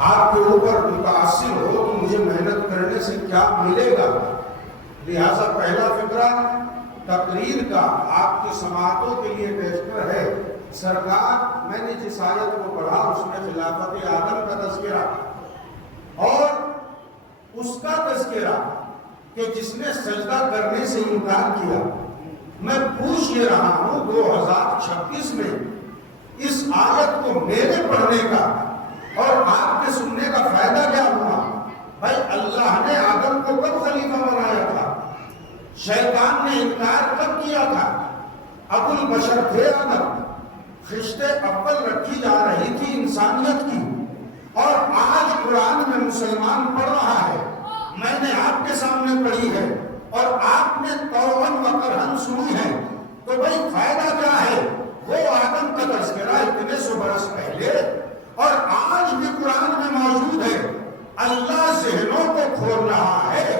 آپ کے اوپر متاثر ہو تو مجھے محنت کرنے سے کیا ملے گا؟ لہذا پہلا فقرہ تقریر کا آپ کی سماعتوں کے لیے پیشکش ہے۔ سرکار، میں نے جس آیت کو پڑھا اس میں خلافت آدم کا تذکرہ اور اس کا تذکرہ کہ جس نے سجدہ کرنے سے انکار کیا۔ میں پوچھ یہ رہا ہوں 2026 میں اس آیت کو میرے پڑھنے کا اور آپ کے سننے کا فائدہ کیا ہوا؟ بھائی اللہ نے آدم کو کب خلیفہ بنایا تھا؟ شیطان نے انکار کب کیا تھا؟ ابو البشر تھے آدم، خشت اول رکھی جا رہی تھی انسانیت کی، اور آج قرآن میں مسلمان پڑھ رہا ہے، میں نے آپ کے سامنے پڑھی ہے اور آپ نے توبن و کرہن سنی ہے، تو بھائی فائدہ کیا ہے؟ وہ آدم کا تذکرہ اتنے سو برس پہلے اور آج بھی قرآن میں موجود ہے۔ اللہ ذہنوں کو کھول رہا ہے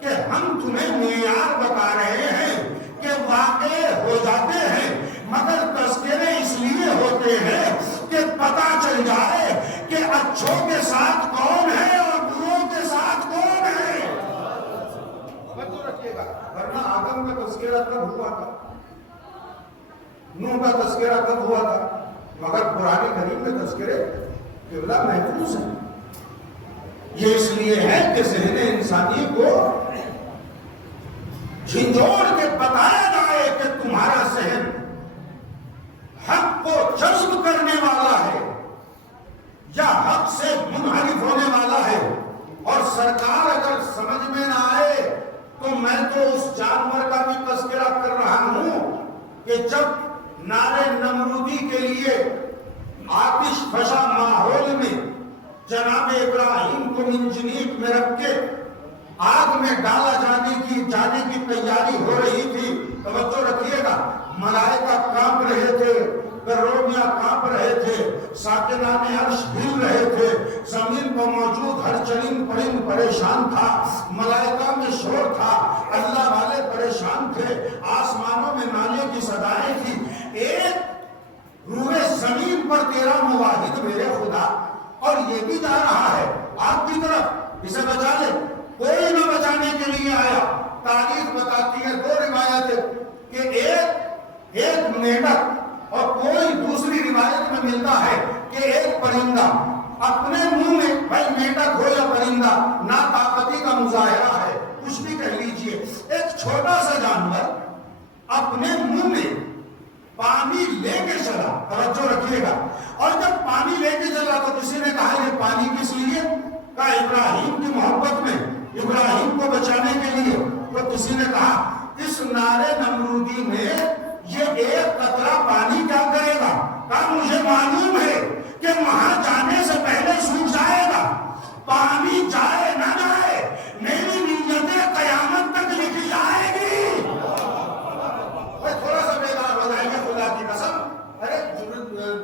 کہ ہم تمہیں معیار بتا رہے ہیں کہ واقع ہو جاتے ہیں، مگر تذکرے اس لیے ہوتے ہیں کہ پتہ چل جائے کہ اچھوں کے ساتھ کون ہے اور بروں کے ساتھ کون ہے۔ توجہ رکھیے گا، ورنہ آدم کا تذکرہ کب ہوا تھا؟ نوح کا تذکرہ کب ہوا تھا؟ مگر قرآن کریم میں تذکرے قبلہ محفوظ ہے۔ یہ اس لیے ہے کہ ذہن انسانی کو جھنجھوڑ کے بتایا جائے کہ تمہارا ذہن حق کو جذب کرنے والا ہے یا حق سے منحرف ہونے والا ہے۔ اور سرکار اگر سمجھ میں نہ آئے تو میں تو اس جانور کا بھی تذکرہ کر رہا ہوں کہ جب نعرے نمرودی کے لیے آتش فشاں ماحول میں جناب ابراہیم کو منجنیق میں رکھ کے آگ میں ڈالا جانے کی تیاری ہو رہی تھی، توجہ رکھیے گا، ملائکہ کانپ رہے تھے، کروبیاں کانپ رہے تھے، ساکنان عرش ہل رہے تھے، زمین پر موجود ہر چرند پرند پریشان تھا، ملائکہ میں شور تھا، اللہ والے پریشان تھے، آسمانوں میں نالے کی صدائیں تھی۔ ایک روح زمین پر تیرا مواحد میرے خدا، اور یہ بھی جا رہا ہے آپ کی طرف، اسے بچا لے، کوئی نہ بچانے کے لیے آیا۔ تاریخ بتاتی ہے، دو روایتیں کہ ایک مینڈک، اور کوئی دوسری روایت میں ملتا ہے کہ ایک پرندہ اپنے منہ میں، بھائی مینڈک ہو یا پرندہ، ناطاقتی کا مظاہرہ ہے، کچھ بھی کہہ لیجئے، ایک چھوٹا سا جانور اپنے منہ میں پانی لے کے چلا، توجہ رکھیے گا، اور جب پانی لے کے چلا تو کسی نے کہا یہ پانی کس لیے؟ کہا ابراہیم کی محبت میں، ابراہیم کو بچانے کے لیے۔ تو کسی نے کہا اس نعرے نمرودی میں یہ ایک قطرہ پانی کیا کرے گا؟ کہا مجھے معلوم ہے کہ وہاں جانے سے پہلے سوکھ جائے گا، پانی جائے نہ جائے میری نیتیں قیامت تک لکھی جائے گی۔ تھوڑا سا بیدار ہو جائیں گے خدا کی قسم۔ ارے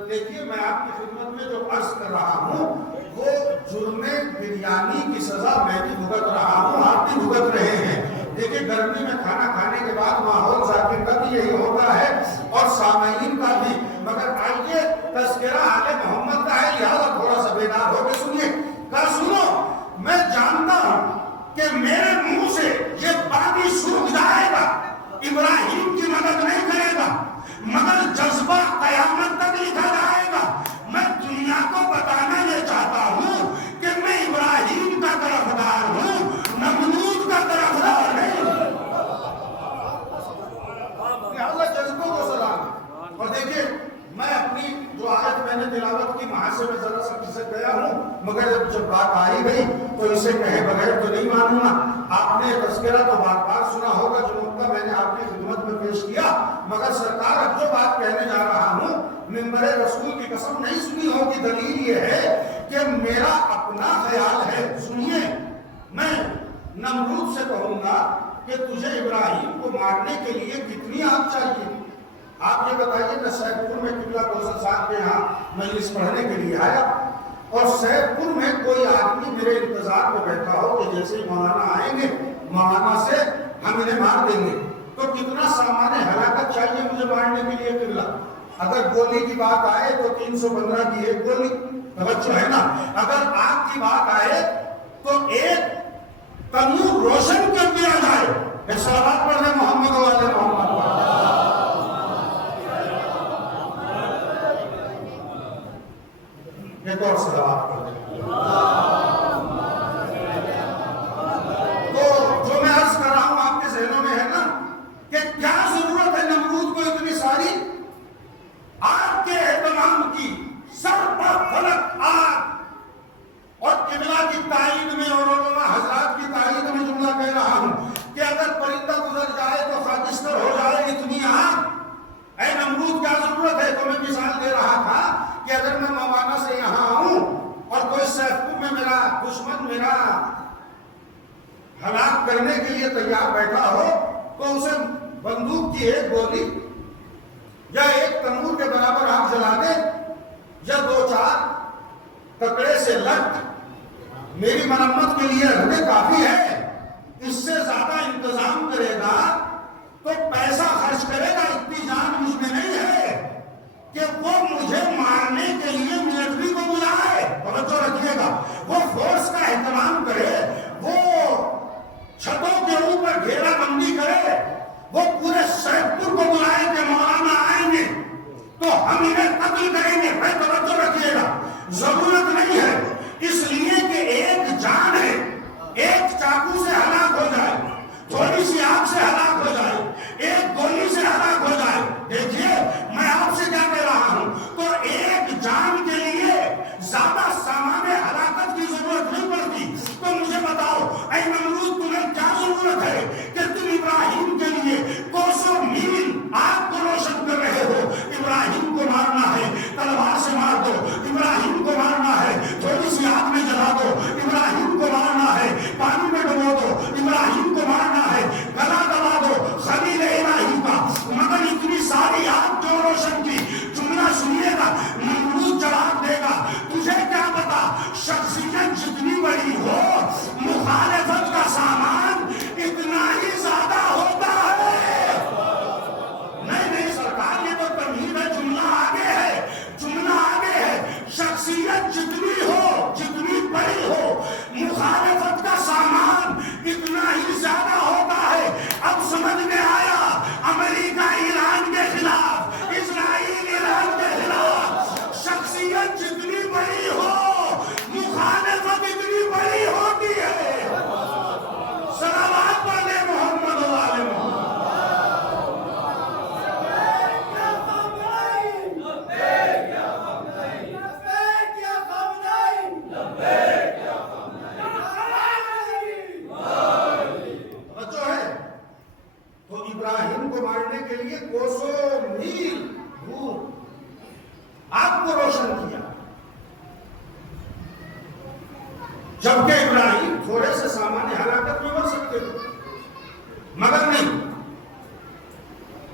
دیکھیے، میں آپ کی خدمت میں جو عرض کر رہا ہوں وہ جرم بریانی کی سزا میں بھی بھگت رہا ہوں، آپ بھی بھگت رہے ہیں۔ دیکھیے گرمی میں کھانا کھانے کے بعد ماحول ذاکر کا بھی یہی ہوتا ہے اور سامعین کا بھی، مگر آئیے تذکرہ آل محمد کا ہے، لہٰذا تھوڑا سا بیدار ہو کے سنیے۔ کہا سنو، میں جانتا ہوں کہ میرے منہ سے یہ پانی سوکھ جائے گا، ابراہیم کی مدد نہیں کرے گا، مگر جذبہ قیامت تک لکھا جائے گا۔ میں دنیا کو بتانا یہ چاہتا ہوں کہ میں ابراہیم کا طرفدار ہوں، نمرود کا طرفدار نہیں۔ اللہ جذبوں کو سلام۔ اور دیکھیے، میں اپنی جو آیت میں نے تلاوت کی وہاں سے میں ذرا سا کھسک گیا ہوں، مگر جب بات آئی گئی تو اسے کہے بغیر تو نہیں مانوں گا۔ آپ نے تذکرہ تو بار بار سنا ہوگا، جو نقطہ میں نے آپ کی خدمت میں پیش کیا، مگر سرکار اب جو بات کہنے جا رہا ہوں منبر رسول کی قسم نہیں سنی ہوگی۔ دلیل یہ ہے کہ میرا اپنا خیال ہے۔ سنیے، میں نمرود سے کہوں گا کہ تجھے ابراہیم کو مارنے کے لیے کتنی آگ چاہیے؟ آپ یہ بتائیے، میں سیف پور میں قبلہ کوثر صاحب کے یہاں مجلس پڑھنے کے لیے آیا اور سیف پور میں کوئی آدمی میرے انتظار میں بیٹھا ہو کہ جیسے مولانا آئیں گے مولانا سے ہم انہیں مار دیں گے، تو کتنا سامان ہلاکت چاہیے مجھے مارنے کے لیے قبلہ؟ اگر گولی کی بات آئے تو 315 کی ایک گولی، توجہ ہے نا. اگر آگ کی بات آئے تو ایک تنور روشن کر دیا جائے. ایک صلوات پڑھ دیں محمد والے محمد. ایک اور صلوات پڑھ دیں. تو جو میں عرض کر رہا ہوں آپ کے ذہنوں میں ہے نا کہ کیا ضرورت ہے نمرود کو اتنی ساری آگ کے اہتمام کی. سر پر فلک آگ. اور قبلہ کی تائید میں اور علماء حضرات کی تائید میں جملہ کہہ رہا ہوں کہ اگر پرندہ گزر جائے تو خاکستر ہو جائے اتنی آگ. اے نمرود کیا ضرورت ہے. تو میں مثال دے رہا تھا کہ اگر میں موانع سے یہاں آؤں اور کوئی سیفکو میں میرا دشمن میرا ہلاک کرنے کے لیے تیار بیٹھا ہو تو اسے بندوق کی ایک گولی یا ایک تنور کے برابر آگ جلا دے یا دو چار کپڑے سے لٹ میری مرمت کے لیے رہنے کافی ہے. اس سے زیادہ انتظام کرے گا تو پیسہ خرچ کرے گا. اتنی جان مجھ میں نہیں ہے کہ وہ مجھے مارنے کے لیے ملٹری کو بلائے. توجہ رکھیے گا. وہ فورس کا اہتمام کرے, وہ چھتوں کے اوپر گھیرا بندی کرے, وہ پورے سیدپور کو بلائے کہ مولانا آئیں گے تو ہم انہیں قتل کریں گے. بھائی توجہ رکھیے گا. ضرورت نہیں ہے. اس لیے کہ ایک جان ہے, ایک چاقو سے ہلاک ہو جائے, تھوڑی سی آگ سے ہلاک ہو جائے, ایک گولی سے ہلاک ہو جائے. دیکھیے میں آپ سے کیا کہہ رہا ہوں. تو ایک جان کے لیے زیادہ سامان ہلاکت کی ضرورت نہیں پڑتی. تو مجھے بتاؤ اے نمرود تمہیں کیا ضرورت ہے کہ تم ابراہیم کے لیے کوسوں میل آگ کو روشن کر رہے ہو. ابراہیم کو مارنا ہے تلوار سے مار دو, ابراہیم کو مارنا ہے تھوڑی سی آگ میں جلا دو, ابراہیم کو مارنا ہے پانی میں ڈبو دو, ابراہیم کو مارنا ہے گلا دبا دو خلیل الہی کا. مگر اتنی ساری آگ جو روشن کی. جملہ سنیے گا. نمرود جواب دے گا تجھے کیا پتا شخصیت جتنی بڑی ہو مخالفت کا سامان اتنا ہی زیادہ ہوتا ہے. نہیں سرکار یہ تو تمہید ہے. جملہ آگے ہے, جملہ آگے ہے. شخصیت جتنی ہو جتنی بڑی ہو مخالفت کا سامان اتنا ہی زیادہ ہوتا ہے. اب سمجھ میں آیا. امریکہ ایران کے خلاف, اسرائیل ایران کے خلاف شخصیت جتنی بڑی ہو مخالفت اتنی بڑی ہوتی ہے. صلوات پڑھ لیں محمد والے محمد. تو ابراہیم کو مارنے کے لیے کوسوں میل دور آگ کو روشن کیا, جبکہ ابراہیم تھوڑے سے سامان ہلاکت میں مر سکتے تھے. مگر نہیں,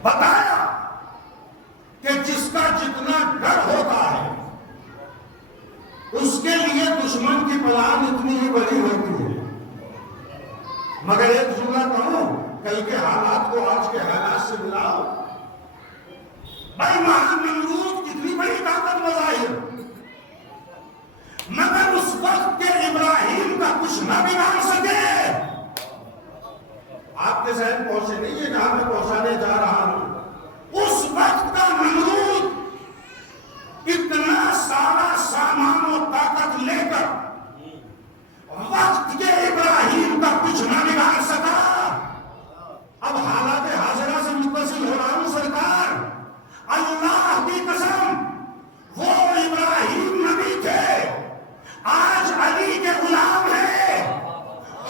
بتایا کہ جس کا جتنا ڈر ہوتا ہے اس کے لیے دشمن کی پلان اتنی ہی بڑی ہوتی ہے. مگر ایک جملہ کہوں, کل کے حالات کو آج کے حالات سے ملاؤ. بھائی نمرود کتنی بڑی طاقت بظاہر, مگر اس وقت کے ابراہیم کا کچھ نہ بگاڑ سکے. آپ کے ذہن پہنچے نہیں ہے جہاں میں پہنچانے جا رہا ہوں. اس وقت کا نمرود اتنا سارا سامان و طاقت لے کر وقت کے ابراہیم کا کچھ نہ بگاڑ سکا. اب حالات حاضرہ سے متصل ہو رہا ہوں سرکار. اللہ کی قسم وہ ابراہیم نبی تھے, آج علی کے غلام ہے,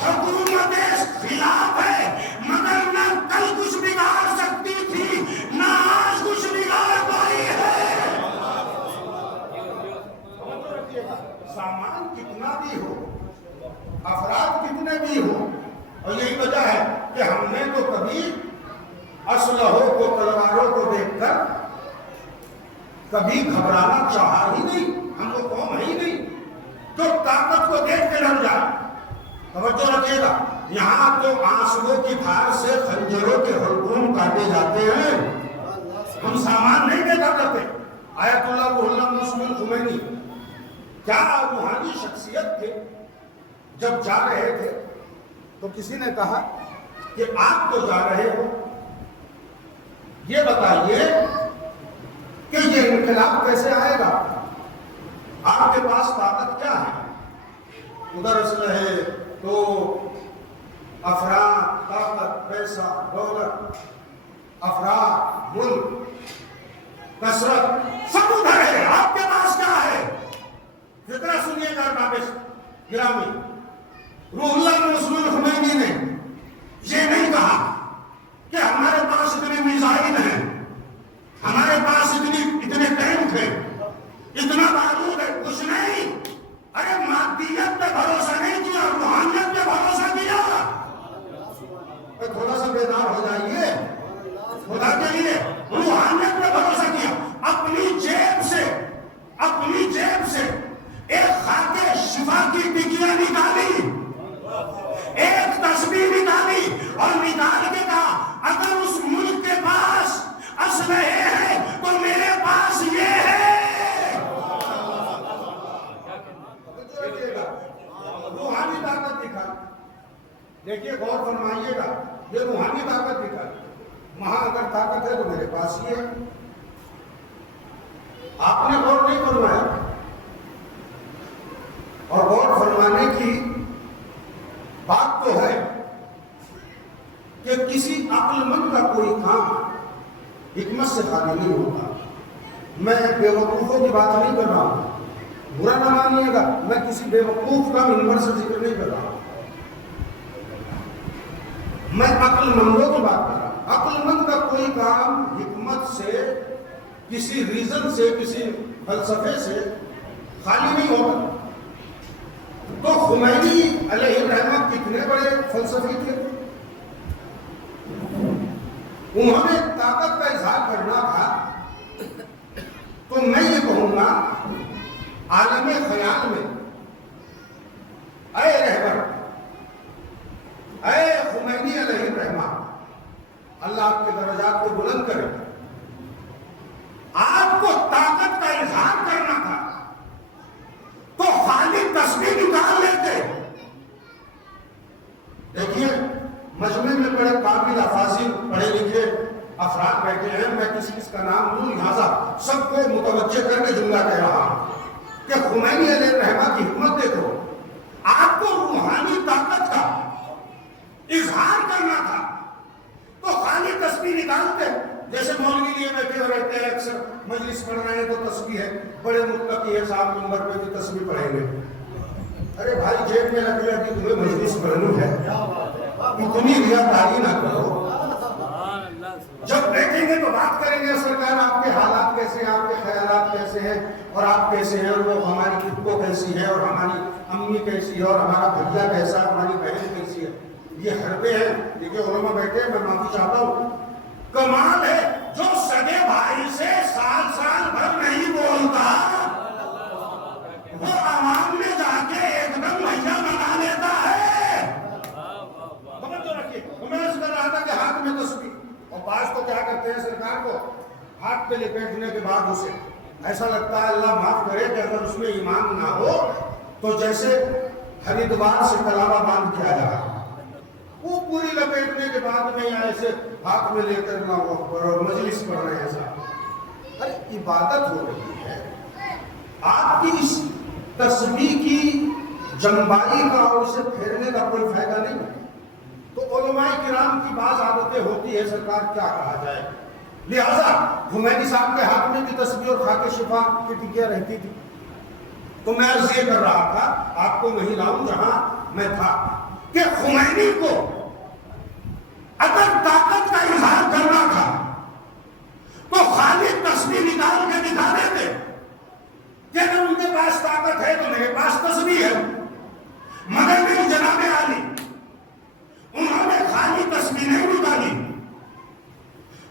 حکومت خلاف ہے, مگر نہ کل کچھ بگاڑ سکتی تھی نہ آج کچھ بگاڑ پائی ہے. سامان کتنا بھی ہو, افراد کتنے بھی ہو, اور یہی وجہ ہے کہ ہم نے تو کبھی اسلحوں کو تلواروں کو دیکھ کر کبھی گھبرانا چاہا ہی نہیں. ہم کو قوم ہے ہی نہیں جو طاقت کو دیکھ کے ڈر جائے. توجہ رکھیے گا. یہاں تو آنسوؤں کی دھار سے خنجروں کے حلقوم کاٹے جاتے ہیں. ہم سامان نہیں دیکھا کرتے. آیت اللہ روح اللہ مسلم خمینی کیا روحانی شخصیت تھے. جب جا رہے تھے تو کسی نے کہا کہ آپ تو جا رہے ہو، یہ بتائیے کہ یہ انقلاب کیسے آئے گا، آپ کے پاس طاقت کیا ہے؟ ادھر اسلحے تو افراد، طاقت، پیسہ، دولت، افراد، ملک، کثرت سب ادھر ہے، آپ کے پاس کیا ہے؟ فکرہ سنیے گا کابش گرامی. روح اللہ رسول خمینی نے یہ نہیں کہا کہ ہمارے پاس اتنے میزائل ہیں، ہمارے پاس اتنے ٹینک ہیں، اتنا بارود ہے. کچھ نہیں. ارے مادیت پہ بھروسہ نہیں کیا، روحانیت پہ بھروسہ کیا. تھوڑا سا بیدار ہو جائیے خدا کے لیے. روحانیت پہ بھروسہ کیا. اپنی جیب سے ایک خاکے شفا کی ٹکیاں نکالی، ایک تسبیح نکالی اور نکال کے کہا اگر اس ملک کے پاس اسلحے ہیں تو میرے پاس یہ ہے. روحانی طاقت دکھا. دیکھیے غور فرمائیے گا، یہ روحانی طاقت دکھا. وہاں اگر طاقت ہے تو میرے پاس یہ ہے. آپ نے غور نہیں فرمایا. اور غور فرمانے کی بات تو ہے کہ کسی عقل مند کا کوئی کام حکمت سے خالی نہیں ہوتا. میں بے وقوفوں کی بات نہیں کر رہا ہوں، برا نہ مانیے گا. میں کسی بے وقوف کا منبر سے ذکر نہیں کر رہا ہوں، میں عقل مندوں کی بات کر رہا ہوں. عقل مند کا کوئی کام حکمت سے، کسی ریزن سے، کسی فلسفے سے خالی نہیں ہوتا. تو خمینی علیہ الرحمہ کتنے بڑے فلسفی تھے. انہوں نے طاقت کا اظہار کرنا تھا تو میں یہ کہوں گا عالم خیال میں اے رہبر، اے خمینی علیہ الرحمہ، اللہ آپ کے درجات کو بلند کرے. آپ کو طاقت کا اظہار کرنا تھا تو خالی تسبیح نکال لیتے. دیکھیے مجمع میں بڑے قابل افاضل پڑھے لکھے افراد بیٹھے ہیں. میں کس کا نام لوں، لہٰذا سب کو متوجہ کر کے جملہ کہہ رہا ہوں کہ خمینی علیہ الرحمہ کی حکمت دیکھو. آپ کو روحانی طاقت کا اظہار کرنا تھا تو خالی تسبیح نکالتے. جیسے مولوی لیے بیٹھے ہوئے رہتے ہیں، اکثر مجلس پڑھ رہے ہیں تو تسبیح ہے، بڑے متقی ہے صاحب منبر پہ بھی تسبیح پڑھیں گے. ارے بھائی جیب میں رکھ لیا کہ تمہیں مجلس پڑھنی ہے، اتنی ریاکاری نہ کرو. جب بیٹھیں گے تو بات کریں گے سرکار آپ کے حالات کیسے ہیں، آپ کے خیالات کیسے ہیں اور آپ کیسے ہیں، اور وہ ہماری خودکو کیسی ہے اور ہماری امی کیسی ہے اور ہمارا بھیا کیسا ہے، ہماری بہن کیسی ہے. یہ حربے ہیں. دیکھیے علماء بیٹھے ہیں، میں معافی چاہتا ہوں. کمال ہے جو سگے بھائی سے سال بھر نہیں بولتا وہ عوام میں جا کے ایک دم بھیا بنا لیتا ہے. خبر تو رکھیے. میں اس کر رہا تھا کہ ہاتھ میں تسبیح، اور بعض تو کیا کرتے ہیں سرکار کو ہاتھ پہ لپیٹنے کے بعد اسے ایسا لگتا ہے اللہ معاف کرے کہ اگر اس میں ایمان نہ ہو تو جیسے ہریدوار سے کلابہ باندھ کیا جا رہا، وہ پوری لپیٹنے کے بعد میں ایسے ہاتھ میں لے کر نہ اور مجلس پڑھ رہے ہیں صاحب. ارے عبادت ہو رہی ہے. آپ کی اس تسبیح کی جمبائی کا اور اسے پھیرنے کا کوئی فائدہ نہیں ہے. تو علماء کرام کی بعض عادتیں ہوتی ہے، سرکار کیا کہا جائے. لہذا خمینی صاحب کے ہاتھ میں بھی تسبیح اور خاک شفا کی ٹکیاں رہتی تھی. تو میں عرض یہ کر رہا تھا، آپ کو وہیں لاؤں جہاں میں تھا، کہ خمینی کو اگر طاقت کا اظہار کرنا تھا تو خالی تسبیح نکال کے دکھا دیتے کہ اگر ان کے پاس طاقت ہے تو میرے پاس تسبیح ہے. مگر نہیں جناب عالی، انہوں نے خالی تسبیح نہیں نکالی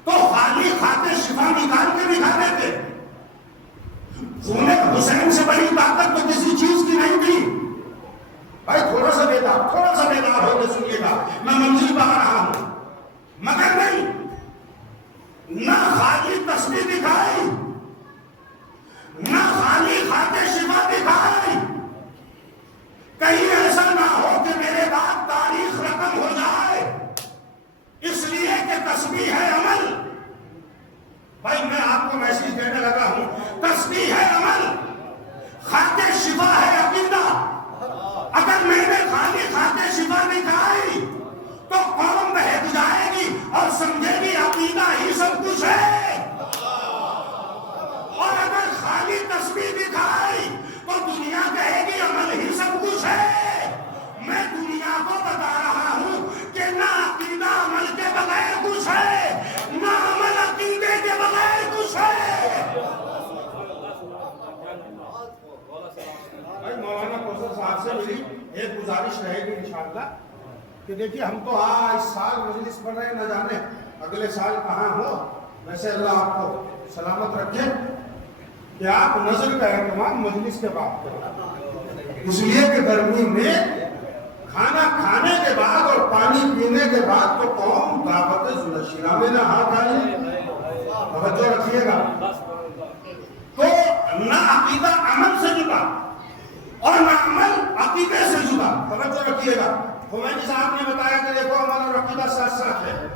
تو خالی خاک شفا نکال کے دکھا دیتے. خون حسین سے بڑی طاقت تو کسی چیز کی نہیں تھی. بھائی تھوڑا سا بیدار ہو کے سنیے گا، میں منزل پا رہا ہوں. مگر نہیں، نہ خالی تسبیح دکھائی، نہ خالی خاک شفا دکھائی، خالی خاتے شفا دکھائی تو قوم بہک جائے گی اور سمجھے گی عقیدہ ہی سب کچھ ہے، اور اگر خالی تسبیح دکھائی تو دنیا کہے گی عمل ہی سب کچھ ہے۔ میں دنیا کو بتا رہا ہوں کہ نہ عقیدہ عمل کے بغیر کچھ ہے، نہ عمل عقیدے کے بغیر کچھ ہے۔ مولانا کوثر صاحب سے میری ایک گزارش رہے گی انشاءاللہ کہ دیکھیے ہم تو اس سال مجلس پڑھ رہے ہیں، نہ جانے اگلے سال کہاں ہو۔ ویسے اللہ آپ کو سلامت رکھے کہ آپ نظر کا اہتمام مجلس کے بعد کریں، اس لیے کہ گرمی میں کھانا کھانے کے بعد اور پانی پینے کے بعد تو قوم دعوت ذوالشیرہ میں نہ ہاتھ آئے۔ توجہ رکھیے گا، تو نہ عقیدہ عمل سے جدا اور نہ عمل عقیدے سے جدا۔ توجہ رکھیے گا، خمینی صاحب نے بتایا کہ دیکھو عمل اور عقیدہ ساتھ ساتھ ہے۔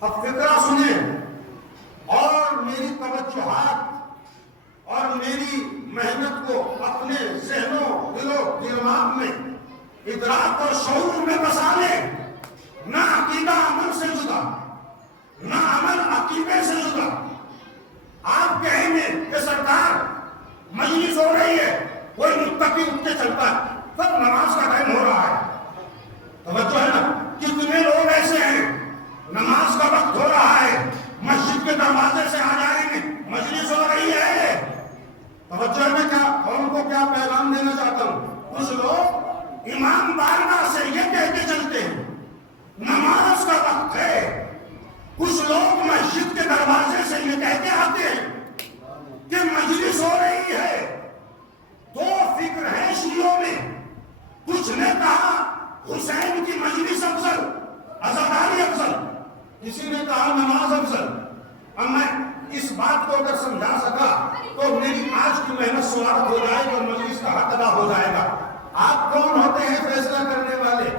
اب فقرہ سنیں اور میری توجہات اور میری محنت کو اپنے ذہنوں دل و دماغ میں ادراک اور شعور میں بسا لیں۔ نہ عقیدہ عمل سے جدا، نہ عمل عقیدے سے جدا۔ آپ کہیں گے کہ سرکار مجلس ہو رہی ہے، کوئی متقی اٹھ کے چلتا ہے، سب نماز کا ٹائم ہو رہا ہے۔ توجہ ہے نا، کتنے لوگ ایسے ہیں نماز کا وقت ہو رہا ہے، مسجد کے دروازے سے آ جائیں گے، مجلس ہو رہی ہے۔ توجہ میں کیا قوم کو کیا پیغام دینا چاہتا ہوں، کچھ لوگ امام بارگاہ سے یہ کہہ کے چلتے ہیں نماز کا وقت ہے، کچھ لوگ مسجد کے دروازے سے یہ کہہ کے آتے ہیں کہ مجلس ہو رہی ہے۔ دو فکر ہے شیعوں میں، کچھ نے کہا حسین کی مجلس افضل، عزاداری افضل، کسی نے کہا نماز افضل۔ اب میں اس بات کو اگر سمجھا سکا تو میری آج کی محنت سوارت ہو جائے گی اور مجلس کا حق ادا ہو جائے گا۔ آپ کون ہوتے ہیں فیصلہ کرنے والے؟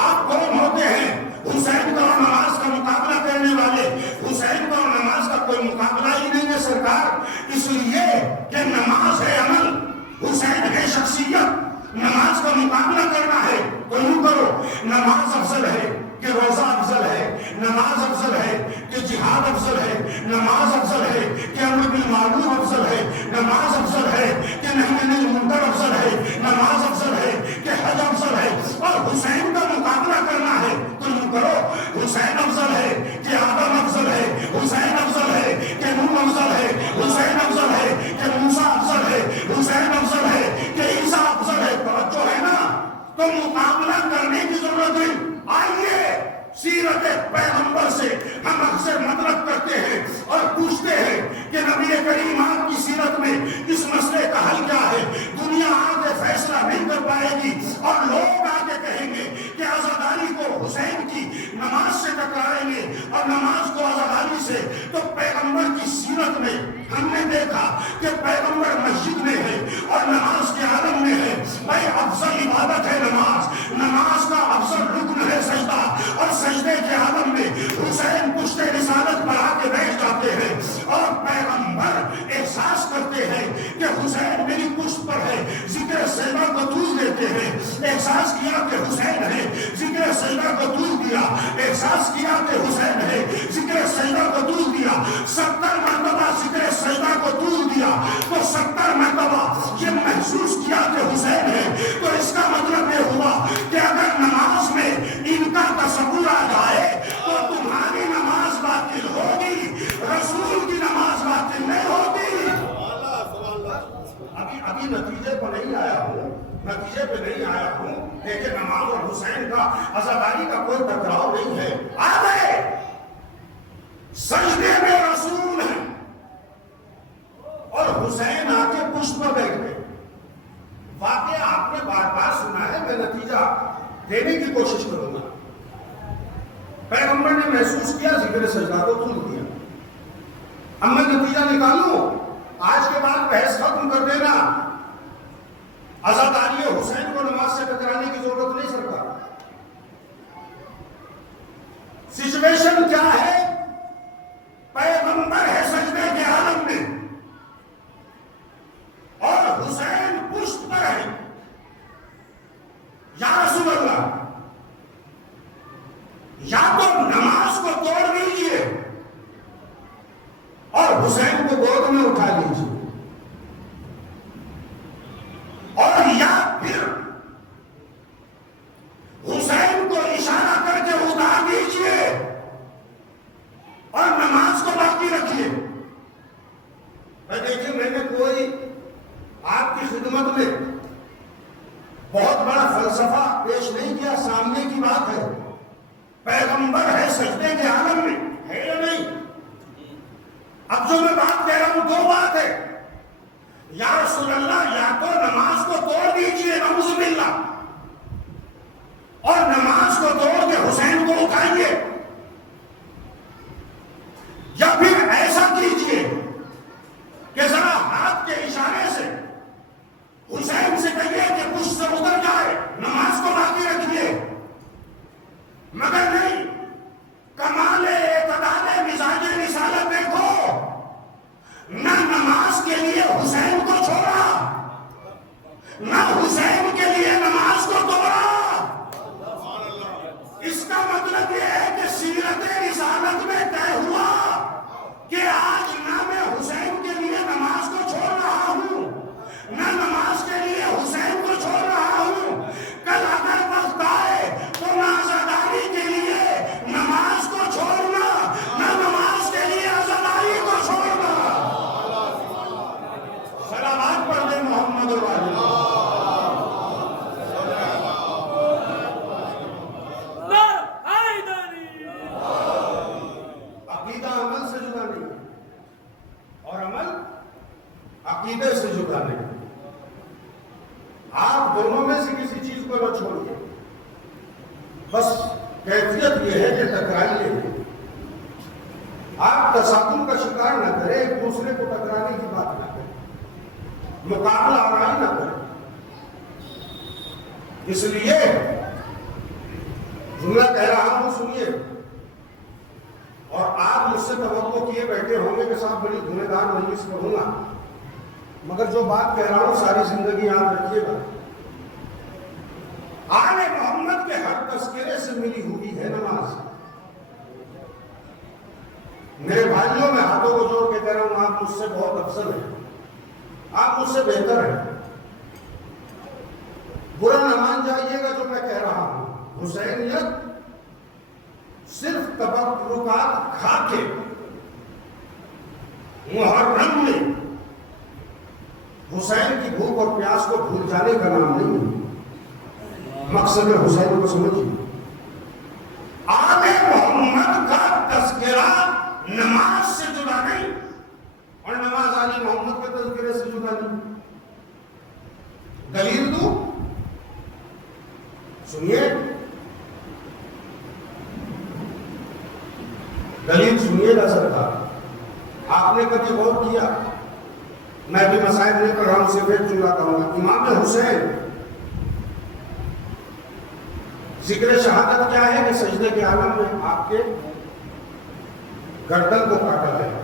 آپ کون ہوتے ہیں حسین کا اور نماز کا مقابلہ کرنے والے؟ حسین کا اور نماز کا کوئی مقابلہ ہی نہیں ہے سرکار، اس لیے کہ نماز ہے عمل، حسین ہے شخصیت۔ نماز کا مقابلہ کرنا ہے تو یوں کرو، نماز افضل ہے کہ روزہ افضل ہے، نماز افضل ہے کہ جہاد افضل ہے، نماز افضل ہے کہ امر بالمعروف افضل ہے، نماز افضل ہے کہ نہی عن المنکر افضل ہے، نماز افضل ہے کہ حج افضل ہے۔ اور حسین کا مقابلہ کرنا ہے تو یوں کرو، حسین افضل ہے کہ آدم افضل ہے، حسین افضل ہے کہ نوح افضل ہے، حسین افضل ہے کہ موسیٰ افضل ہے، حسین افضل ہے کہ عیسیٰ افضل ہے۔ توجہ ہے نا، تو مقابلہ کرنے کی ضرورت نہیں۔ آئیے سیرت پیغمبر سے ہم اکثر مدرک کرتے ہیں اور پوچھتے ہیں کہ نبی کریم آپ کی سیرت میں اس مسئلے کا حل کیا ہے؟ دنیا آگے فیصلہ نہیں کر پائے گی اور لوگ آگے کہیں گے کہ عزاداری کو حسین کی نماز سے ٹکرائیں گے اور نماز کو عزاداری سے۔ تو پیغمبر کی سیرت میں ہم نے دیکھا کہ پیغمبر مسجد میں ہے اور نماز کے عالم میں ہے۔ بھائی افضل عبادت ہے نماز، نماز کا افضل رکن ہے سجدہ، اور سجدے کے عالم میں حسین پشت رسالت پر آ کے بیٹھ جاتے ہیں اور پیغمبر احساس کرتے ہیں کہ حسین میری پشت پر ہے، ذکر سجدہ کو دور دیتے ہیں۔ احساس کیا کہ حسین ہے، ذکر سجدہ کو دور دیا، احساس کیا کہ حسین ہے، ذکر سجدہ کو دور دیا۔ 70 مرتبہ ذکر سجدہ کو دور دیا تو 70 مرتبہ یہ محسوس کیا کہ حسین ہے۔ تو اس کا مطلب یہ ہوا کہ اگر نماز میں ان کا تصور آ جائے تو تمہاری نماز باطل ہوگی، رسول کی نماز باطل نہیں ہوگی۔ ابھی نتیجے پر نہیں آیا ہوں، نتیجے پہ نہیں آیا ہوں، لیکن نماز اور حسین کا عزاداری کا کوئی ٹکراؤ نہیں ہے۔ آ گئے سجدے میں رسول ہیں اور حسین آ کے پشت پر بیٹھ گئے۔ واقعہ آپ نے بار بار سنا ہے، میں نتیجہ دینے کی کوشش کروں گا۔ پیغمبر نے محسوس کیا، ذکر سجدہ کو دور دیا۔ اب میں نتیجہ نکالوں، آج کے بعد بحث ختم کر دینا، عزاداری حسین کو نماز سے ٹکرانے کی ضرورت نہیں سرکار۔ سچویشن کیا ہے؟ پیغمبر ہے سجدے کے عالم میں اور حسین پشت پر ہے۔ یا رسول فلسفہ پیش نہیں کیا، سامنے کی بات ہے. پیغمبر ہے سجدے کے عالم میں، ہے یا نہیں؟ اب جو میں بات کہہ رہا ہوں دو بات ہے. یا رسول اللہ، یا تو نماز کو توڑ دیجئے نعوذ باللہ، اور نماز کو توڑ کے حسین کو اٹھائیے، یا پھر ایسا کیجئے کہ ذرا ہاتھ کے اشارے سے حسین سے کہیے کہ کچھ سے اتر جائے، نماز کو باقی رکھیے. مگر نہیں، کمال اعتدال مزاج رسالت دیکھو، نہ نماز کے لیے حسین کو چھوڑا، نہ حسین کے لیے نماز کو توڑا. اس کا مطلب یہ ہے کہ سیرت رسالت میں طے ہوا کہ آج نہ میں حسین کے لیے نماز کو چھوڑ رہا ہوں، نہ نماز کے لیے حسین کو چھوڑ رہا ہوں. کل اگر وقت آئے تو نہ عزاداری کے لیے نماز کو چھوڑنا، نہ نماز کے لیے عزاداری کو چھوڑنا. صلوات پڑھ دیں محمد والے. عقیدہ عمل سے جدا نہیں اور عمل عقیدے سے جدا نہیں. آپ دونوں میں سے کسی چیز کو نہ چھوڑیے. بس کیفیت یہ ہے کہ ٹکرائیے. آپ تصادم کا شکار نہ کریں، ایک دوسرے کو ٹکرانے کی بات نہ کریں، مقابلہ آرائی نہ کریں. اس لیے جملہ کہہ رہا ہوں سنیے. اور آپ مجھ سے توقع کیے بیٹھے ہوں گے کہ صاحب بڑی گنہ گار مجلس پڑھوں گا، مگر جو بات کہہ رہا ہوں ساری زندگی یاد رکھیے گا. آل محمد کے ہر تذکرے سے ملی ہوئی ہے نماز. میرے بھائیوں میں ہاتھوں کو جوڑ کے کہہ رہا ہوں، آپ مجھ سے بہت افضل ہیں، آپ مجھ سے بہتر ہیں. برا نہ مان جائیے گا جو میں کہہ رہا ہوں. حسینیت صرف تبرکات کھا کے محرم میں حسین کی بھوک اور پیاس کو بھول جانے کا نام نہیں. مقصد حسین کو سمجھیے. آل محمد کا تذکرہ نماز سے جدا نہیں، اور نماز آل محمد کے تذکرے سے جدا نہیں. دلیل دو، سنیے دلیل سنیے گا سرکار. آپ نے کبھی غور کیا؟ میں بھی مسائل نہیں پڑھ رہا ہوں، صرف ایک جملہ کہوں گا. امام حسین ذکر شہادت کیا ہے کہ سجدے کے عالم میں آپ کے گردن کو کاٹا گیا.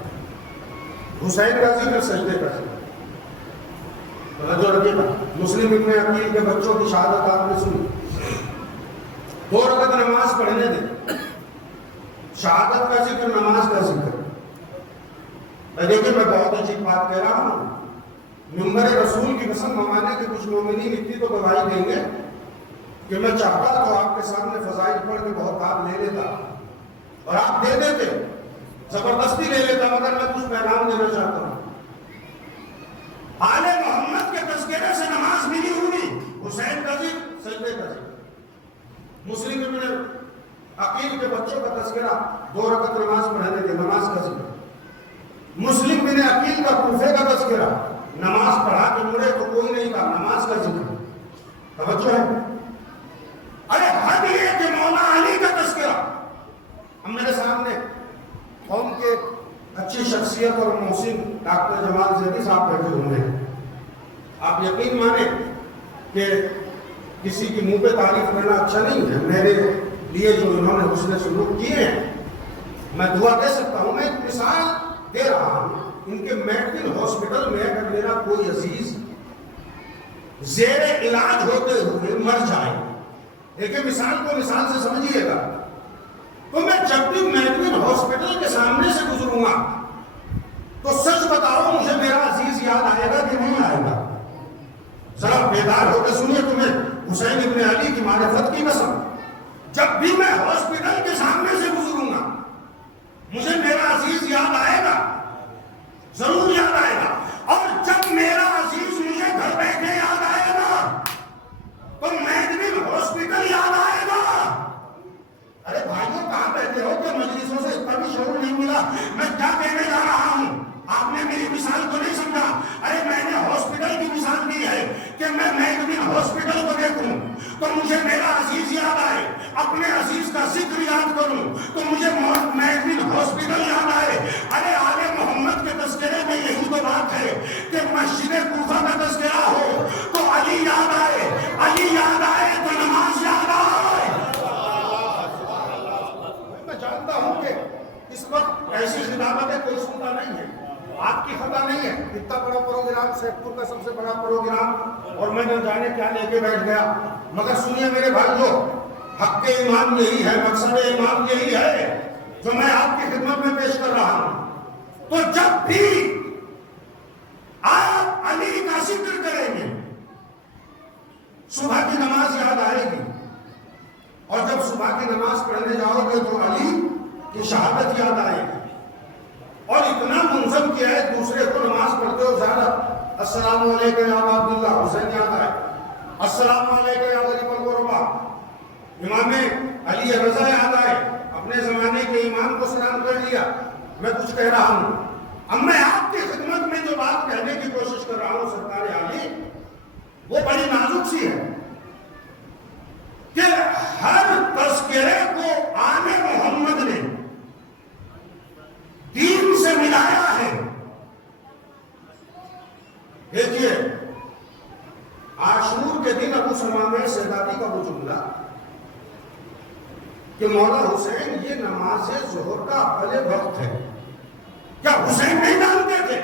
حسین کا ذکر سجدے کا ذکر. توجہ رکھیے گا. مسلم ابن عقیل کے بچوں کی شہادت آپ نے سنی. 2 رکعت نماز پڑھنے دیں، شہادت کا ذکر، نماز کا ذکر. دیکھیں میں بہت عجیب بات کہہ رہا ہوں. منبر رسول کی قسم ممانے کے کچھ مومنین اتنی تو گواہی دیں گے کہ میں چاہتا تو آپ کے سامنے فضائل پڑھ کے بہت آپ لے لیتا، اور آپ دے دیتے، زبردستی لے لیتا، مگر میں کچھ پیغام دینا چاہتا ہوں. آل محمد کے تذکرے سے نماز ملی ہوئی. حسین کا ذکر، سجدے کا ذکر. مسلم ابن عقیل کے بچوں کا تذکرہ، 2 رکعت نماز پڑھنے دے، نماز کا ذکر. مسلم بن عقیل کا کوفے کا تذکرہ، نماز پڑھا کے مڑے تو کوئی نہیں کہا، نماز کا ذکر. توجہ ہے. ارے حد یہ کہ مولا علی کا تذکرہ. اب میرے سامنے قوم کے اچھی شخصیت اور محسن ڈاکٹر جمال زیدی صاحب بیٹھے ہوئے ہیں. آپ یقین مانیں کہ کسی کی منہ پہ تعریف کرنا اچھا نہیں ہے. میرے لیے جو انہوں نے حسن سلوک کیے ہیں، میں دعا دے سکتا ہوں. میں ایک مثال دے رہا ہوں. ان کے میڈیکل ہاسپٹل میں اگر میرا کوئی عزیز زیر علاج ہوتے ہوئے مر جائے، لیکن مثال کو مثال سے سمجھیے گا، تو میں جب بھی میڈیکل ہاسپٹل کے سامنے سے گزروں گا تو سچ بتاؤ مجھے میرا عزیز یاد آئے گا کہ نہیں آئے گا؟ ذرا بیدار ہو کے سنیے. تمہیں حسین ابن علی کی معرفت کی قسم، جب بھی میں ہاسپٹل کے سامنے سے گزروں گا مجھے میرا عزیز یاد آئے گا، ضرور یاد آئے گا. اور جب میرا عزیز مجھے گھر بیٹھے یاد آئے گا تو میڈیکل عزیز یاد آئے، اپنے عزیز کا ذکر یاد کروں تو مجھے میڈمن ہاسپٹل یاد آئے۔ ارے آل محمد کے تذکرے میں یہی تو بات ہے کہ مسجد کوفہ کا تذکرہ ہو تو علی یاد آئے، علی یاد آئے تو نماز یاد آئے۔ میں جانتا ہوں کہ اس وقت ایسی خطابتیں کوئی سنتا نہیں ہے، آپ کی خطا نہیں ہے، اتنا بڑا پروگرام، سیف پور کا سب سے بڑا پروگرام، اور میں نہ جانے کیا لے کے بیٹھ گیا۔ مگر سنیے میرے بھائیو، حق ایمان یہی ہے، مقصد ایمان یہی ہے جو میں آپ کی خدمت میں پیش کر رہا ہوں۔ تو جب بھی آپ علی کا ذکر کریں گے، صبح کی نماز یاد آئے گی، اور جب صبح کی نماز پڑھنے جاؤ گے تو علی کی شہادت یاد آئے گی، اور اتنا منظم کیا ہے دوسرے کو نماز پڑھتے ہو زیادہ، السلام علیکم یا عبداللہ، حسین یاد آئے، السلام علیکم یا غریب الغربا، امام علی رضا یاد آئے، اپنے زمانے کے امام کو سلام کر لیا۔ میں کچھ کہہ رہا ہوں، اب میں آپ کی خدمت میں جو بات کہنے کی کوشش کر رہا ہوں سرکار عالی، وہ بڑی نازک سی ہے کہ ہر تذکرے کو آل محمد نے دین سے ملایا ہے۔ دیکھیے عاشور کے دن ابو سمامہ سیدادی کا وہ جملہ کہ مولا حسین یہ نماز ظہر کا افضل وقت ہے، کیا حسین نہیں جانتے تھے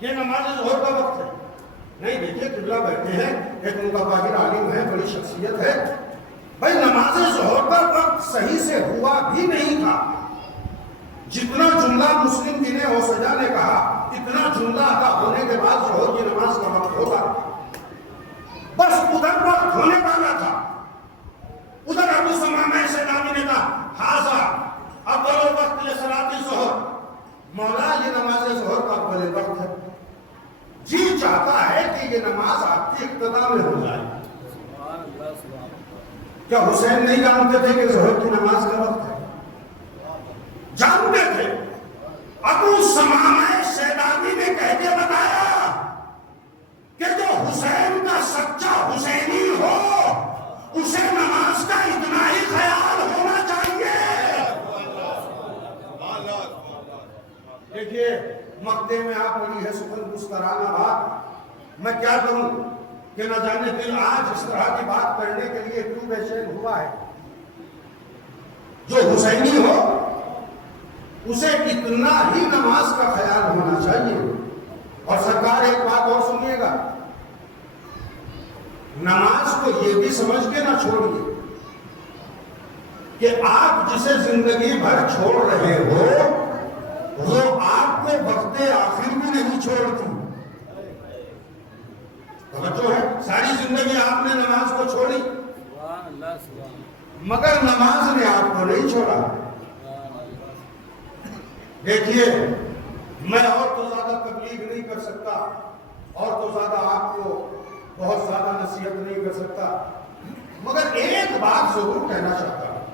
یہ نماز ظہر کا وقت ہے؟ نہیں، دیکھیے قبلہ بیٹھے ہیں، ایک متباہر عالم ہے، بڑی شخصیت ہے، بھائی نماز ظہر کا وقت صحیح سے ہوا بھی نہیں تھا۔ جتنا جملہ مسلم بن اوسجا نے کہا اتنا جملہ ادا ہونے کے بعد ظہر کی نماز کا وقت ہوگا، بس ادھر وقت ہونے والا تھا۔ ادھر ابو سمامہ سیدانی نے کہا حاضر اول وقت لصلاۃ الظہر، مولا یہ نماز ظہر کا اول وقت ہے، جی چاہتا ہے کہ یہ نماز آپ کی اقتدا میں ہو جائے۔ کیا حسین نہیں جانتے تھے کہ ظہر کی نماز کا وقت ہے؟ جانتے تھے۔ ابو سمامہ سیدانی نے کہہ کے بتایا کہ جو حسین کا سچا حسینی ہو اسے نماز کا اتنا ہی خیال ہونا چاہیے۔ دیکھیے مقدے میں آپ بڑی ہے سخن گسترانہ بات، میں کیا کروں کہ نہ جانے دل آج اس طرح کی بات کرنے کے لیے کیوں بے چین ہوا ہے۔ جو حسینی ہو اسے اتنا ہی نماز کا خیال ہونا چاہیے۔ اور سرکار ایک بات اور سنیے گا، نماز کو یہ بھی سمجھ کے نہ چھوڑیے کہ آپ جسے زندگی بھر چھوڑ رہے ہو وہ آپ کو وقت آخر بھی نہیں چھوڑتی۔ توجہ ہے، ساری زندگی آپ نے نماز کو چھوڑی مگر نماز نے آپ کو نہیں چھوڑا۔ دیکھیے میں اور تو زیادہ تبلیغ نہیں کر سکتا، اور تو زیادہ آپ کو بہت زیادہ نصیحت نہیں کر سکتا، مگر ایک بات ضرور کہنا چاہتا ہوں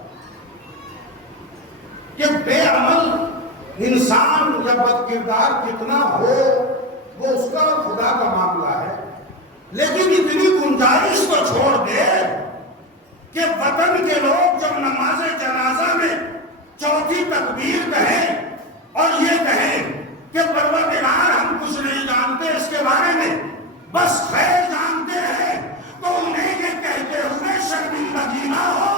کہ بے عمل انسان یا بد کردار کتنا ہو وہ اس کا خدا کا معاملہ ہے، لیکن اتنی گنجائش تو چھوڑ دے کہ وطن کے لوگ جب نماز جنازہ میں چوتھی تکبیر کہیں اور یہ کہیں کہ پروردگار ہم کچھ نہیں جانتے اس کے بارے میں بس خیر جانتے ہیں، تو انہیں یہ کہتے ہوئے شرمندگی نہ ہو۔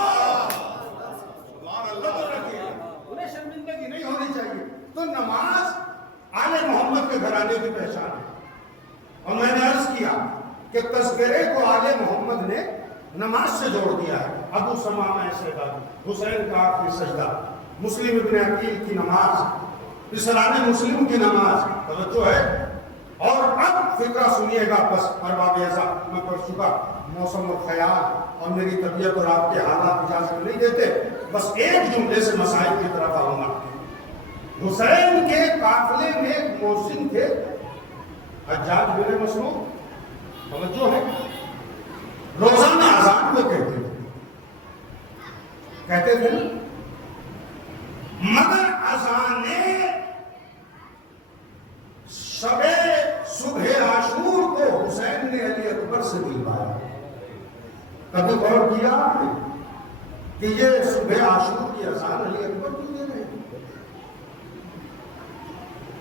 انہیں شرمندگی نہیں ہونی چاہیے۔ تو نماز آل محمد کے گھرانے کی پہچان ہے، اور میں نے عرض کیا کہ تذکرے کو آل محمد نے نماز سے جوڑ دیا ہے۔ ابو سمامہ سیدانی، حسین کا آخری سجدہ، مسلم ابن عقیل کی نماز، اسران مسلم کی نماز، توجہ ہے۔ اور اب فقرہ سنیے گا، بس ارباب ایسا میں پڑھ چکا، موسم اور خیال اور میری طبیعت اور آپ کے حالات اجازت نہیں دیتے، بس ایک جملے سے مسائل کی طرف آؤں گا۔ حسین کے قافلے میں ایک محسن تھے، حجاج بن مسعود، توجہ ہے، روزانہ اذان کو کہتے تھے مگر اذانیں شب صبح عاشور کو حسین نے علی اکبر سے دلوایا۔ کبھی غور کیا آپ نے؟ کہ یہ صبح عاشور کی اذان علی اکبر کیوں دے رہے ہیں؟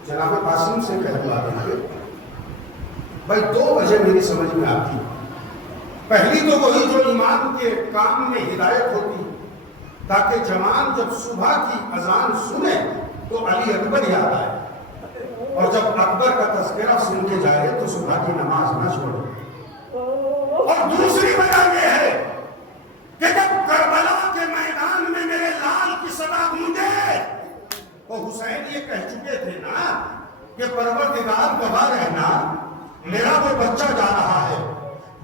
جناب قاسم سے کہلوا دیجیے بھائی 2 وجہ میری سمجھ میں آتی. پہلی تو وہی جو امام کے کام میں ہدایت ہوتی تاکہ جوان جب صبح کی اذان سنے تو علی اکبر یاد آئے، اور جب اکبر کا تذکرہ سن کے جائے تو صبح کی نماز نہ چھوڑے. اور دوسری وجہ یہ ہے کہ جب کربلا کے میدان میں میرے لال کی صدا گونجے تو حسین یہ کہہ چکے تھے نا کہ پروردگار گواہ رہنا میرا وہ بچہ جا رہا ہے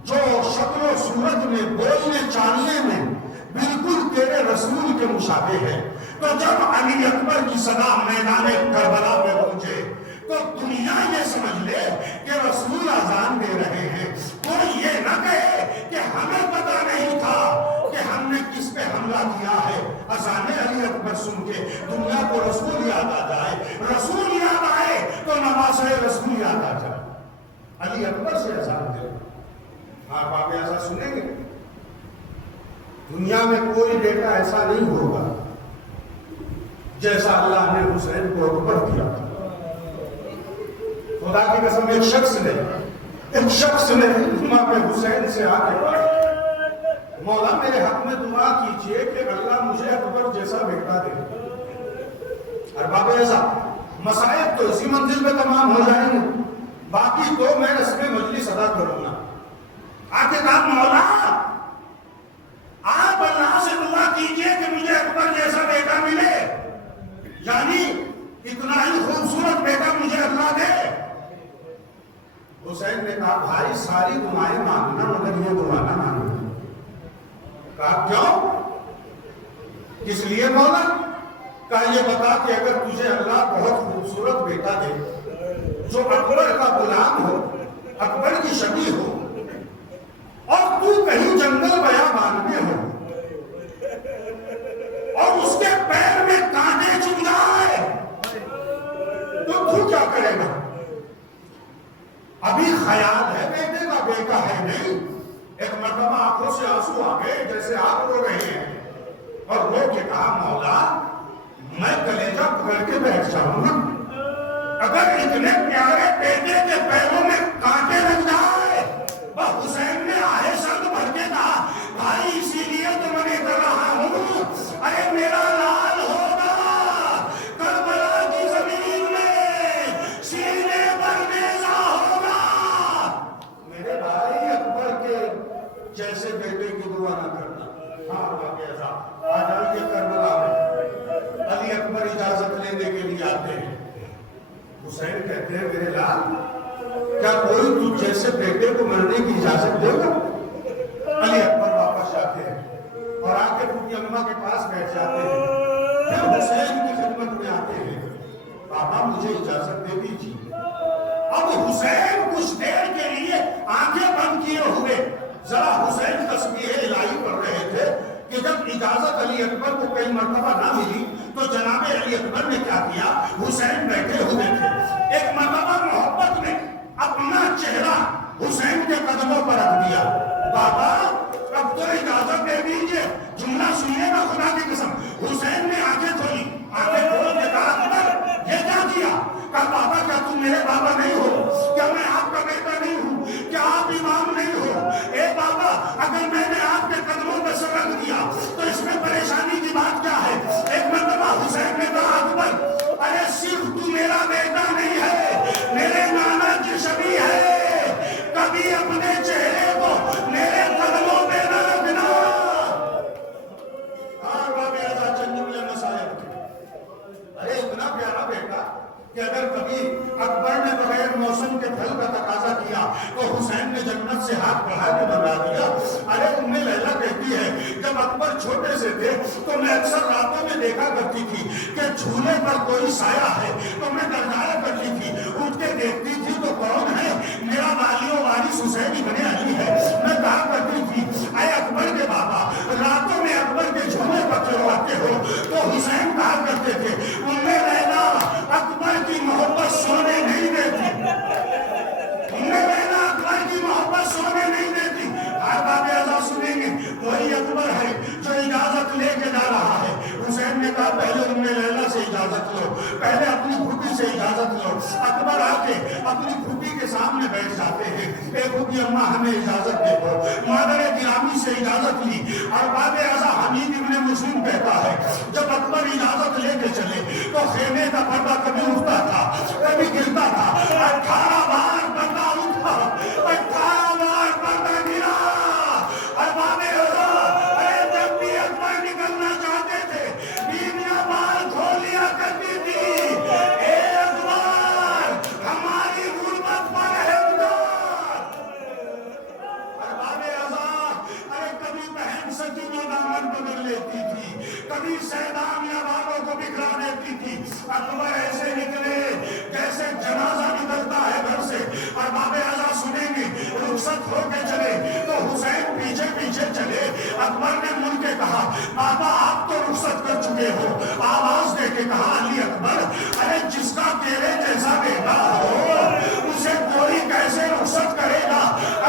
جو شکل و صورت میں بولنے چالنے میں بالکل تیرے رسول کے مشابہ ہے. تو جب علی اکبر کی صدا میدان کربلا میں گونجے تو دنیا یہ سمجھ لے کہ رسول اذان دے رہے ہیں. کوئی یہ نہ کہے کہ ہمیں پتہ نہیں تھا کہ ہم نے کس پہ حملہ کیا ہے. اذان علی اکبر سن کے دنیا کو رسول یاد آ جائے، رسول یاد آئے تو نواز رسول یاد آ جائے. علی اکبر سے اذان دے. آپ ایسا سنیں گے دنیا میں کوئی بیٹا ایسا نہیں ہوگا جیسا اللہ نے حسین کو اکبر دیا. خدا کی قسم ایک شخص نے امام حسین سے آ کے مولا میرے حق میں دعا کیجئے کہ اللہ مجھے اکبر جیسا بیٹا دے. اور بابا ایسا مسائب تو اسی منزل پہ تمام ہو جائیں گے، باقی تو میں رسم مجلس ادا کروں گا. آگے کہا مولا آپ اللہ سے دعا کیجئے کہ مجھے اکبر جیسا بیٹا ملے، یعنی اتنا ہی خوبصورت بیٹا مجھے اللہ دے. حسین نے کہا بھائی ساری دعائیں مانگنا مگر یہ دعا نہ مانگنا. کہا کیوں؟ اس لیے مولا کہا یہ بتا کہ اگر تجھے اللہ بہت خوبصورت بیٹا دے جو اکبر کا غلام ہو، اکبر کی شبیہ ہو، اور تو کہیں جنگل بیابان میں ہو اور اس کے پیر میں کانٹے چبھ جائے تو کیا کرے گا؟ ابھی خیال ہے بیٹے کا، بیٹا ہے نہیں. ایک مرتبہ آنکھوں سے آنسو آ گئے جیسے آپ رو رہے ہیں، اور رو کے کہا مولا میں کلیجہ پکڑ کے بیٹھ جاؤں گا اگر اتنے پیارے بیٹے کے پیروں میں کانٹے لگ جائے. حسین نے آہے سرد بھر کے کہا بھائی اسی لیے تو میں کر رہا ہوں، ارے میرا لال ہوگا کربلا کی زمین میں سینے پر نیزہ ہوگا. میرے بھائی اکبر کے جیسے بیٹے کی دعا نہ کرنا. ہاں باقی ایسا آ جائیے کربلا میں. علی اکبر اجازت لینے کے لیے آتے ہیں. حسین کہتے ہیں میرے لال کیا کوئی تو جیسے بیٹے کو مرنے کی اجازت دے گا؟ علی اکبر واپس جاتے ہیں اور آ کے پھوپھی اماں کے پاس بیٹھ جاتے ہیں. پھر حسین کی خدمت میں آتے ہیں، بابا مجھے اجازت دے دیجیے. اب حسین کچھ دیر کے لیے آنکھیں بند کیے ہوئے ذرا حسین تسبیح الہی پڑھ رہے تھے کہ جب اجازت علی اکبر کو کئی مرتبہ نہ ملی تو جناب علی اکبر نے کیا کیا، حسین بیٹھے ہوئے تھے، ایک مرتبہ محبت میں اپنا چہرہ حسین کے قدموں پر رکھ دیا. بابا اب تو اجازت دے دیجیے، جملہ سنیے گا خدا کی قسم. حسین نے آنکھیں کھولی، آنکھیں کھول کے کہا اکبر یہ کیا کیا؟ کہا بابا کیا تم میرے بابا نہیں ہو؟ کیا میں آپ کا بیٹا نہیں ہوں؟ کیا آپ امام نہیں ہو؟ اے بابا اگر میں نے آپ کے قدموں پہ سر رکھ دیا تو اس میں پریشانی کی بات کیا ہے؟ ایک مرتبہ حسین نے کہا اکبر ارے صرف تو میرا بیٹا نہیں ہے، میرے نانا کی شبیہ ہے، کبھی اپنے چہرے کو میرے قدموں پہ نہ رکھنا. ارے اتنا پیارا بیٹا کہ اگر کبھی اکبر نے بغیر موسم کے پھل کا تقاضا کیا تو حسین نے جنت سے ہاتھ بڑھا کے بتا دیا. ارے ام لیلا کہتی ہے جب اکبر چھوٹے سے تھے تو میں اکثر راتوں میں دیکھا کرتی تھی کہ جھولے پر کوئی سایہ ہے تو میں ڈرجایا کرتی تھی، اٹھ کے دیکھتی تھی تو کون ہے؟ میرا والی و وارث حسین ابن علی ہے. میں کہا کرتی تھی اے اکبر کے بابا راتوں میں اکبر کے جھولے پر چلواتے ہو تو حسین کہا کرتے تھے ام لیلا اکبر کی محبت سونے نہیں دیتی، ام لیلا اکبر کی محبت سونے نہیں دیتی. ہر بات ایسا سنیں گے وہی اکبر ہے جو اجازت لے پہلے اپنی پھوپھی سے اجازت لو. اکبر آ کے اپنی پھوپھی کے سامنے بیٹھ جاتے ہیں. اے پھوپھی اماں ہمیں اجازت دے دو. مادر گرامی سے اجازت لی. اور باب اعظم حمید ابن مسلم کہتا ہے جب اکبر اجازت لے کے چلے تو خیمے کا پردہ کبھی اٹھتا تھا کبھی گرتا تھا. 18 بار پردہ اٹھا, 18 بار پردہ گرا. اور باب اعظم جب بھی اکبر نکلنا چاہتے تھے بیویاں بال کھول لیا کرتی تھی. اے اکبر ہماری غربت پر رحم کر. اور باب اعظم کبھی بہن سکینہ دامن پکڑ لیتی تھی, کبھی سیدان یا بالوں کو بکھرا دیتی تھی. اکبر ایسے نکلے جیسے جنازہ نکلتا ہے گھر سے. اور باب اعظم سنیں گے رخصت ہو کے چلے تو حسین پیچھے پیچھے چلے. اکبر نے مڑ کے کہا بابا آپ تو رخصت کر چکے ہو. آواز دے کے کہا علی اکبر ارے جس کا تیرے جیسا بیٹا ہو اسے کوئی کیسے رخصت کرے گا.